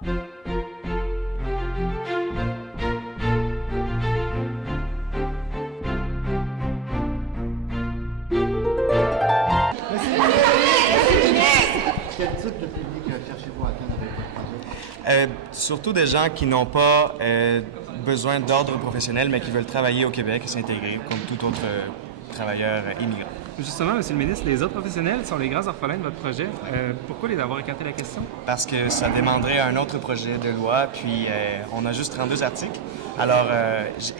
Quel type de public cherchez-vous à atteindre avec votre projet? Surtout des gens qui n'ont pas besoin d'ordre professionnel, mais qui veulent travailler au Québec et s'intégrer comme tout autre travailleur immigrant. Justement, Monsieur le ministre, les autres professionnels sont les grands orphelins de votre projet. Pourquoi les avoir écartés la question? Parce que ça demanderait un autre projet de loi, puis on a juste 32 articles. Alors,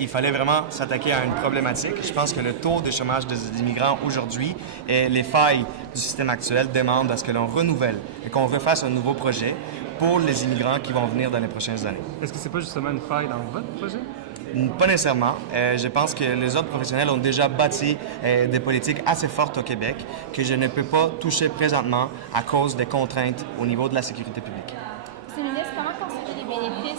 il fallait vraiment s'attaquer à une problématique. Je pense que le taux de chômage des immigrants aujourd'hui et les failles du système actuel demandent à ce que l'on renouvelle et qu'on refasse un nouveau projet pour les immigrants qui vont venir dans les prochaines années. Est-ce que c'est pas justement une faille dans votre projet? Pas nécessairement. Je pense que les autres professionnels ont déjà bâti des politiques assez fortes au Québec que je ne peux pas toucher présentement à cause des contraintes au niveau de la sécurité publique. Monsieur le ministre, comment considérer les bénéfices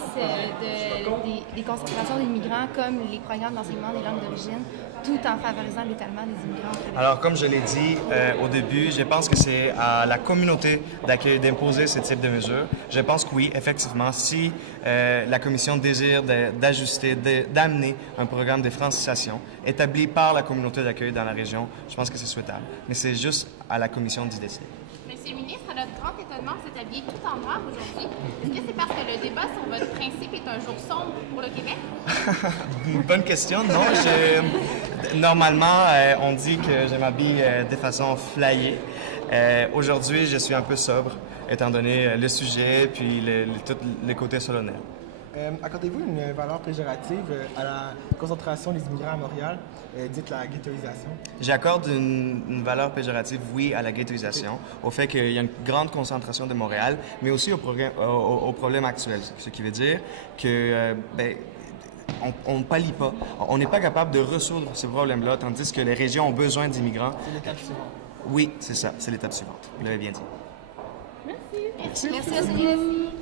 des concentrations d'immigrants comme les programmes d'enseignement des langues d'origine, tout en favorisant l'étalement des immigrants au Québec? Alors, comme je l'ai dit au début, je pense que c'est à la communauté d'accueil d'imposer ce type de mesures. Je pense que oui, effectivement, si la Commission désire d'ajuster, d'amener un programme de francisation établi par la communauté d'accueil dans la région, je pense que c'est souhaitable. Mais c'est juste à la Commission d'y décider. Monsieur le ministre, à notre grand étonnement, vous êtes habillé tout en noir aujourd'hui. Est-ce que c'est parce que le débat sur votre principe est un jour sombre pour le Québec? Bonne question. Non, normalement, on dit que je m'habille de façon flyée. Aujourd'hui, je suis un peu sobre, étant donné le sujet puis tous les côtés solennels. Accordez-vous une valeur péjorative à la concentration des immigrants à Montréal, dite la ghettoisation? J'accorde une valeur péjorative, oui, à la ghettoisation, au fait qu'il y a une grande concentration de Montréal, mais aussi au problème actuel. Ce qui veut dire que on ne pallie pas. On n'est pas capable de résoudre ce problème-là, tandis que les régions ont besoin d'immigrants. C'est l'étape suivante. Oui, c'est ça, c'est l'étape suivante. Vous l'avez bien dit. Merci, monsieur le ministre.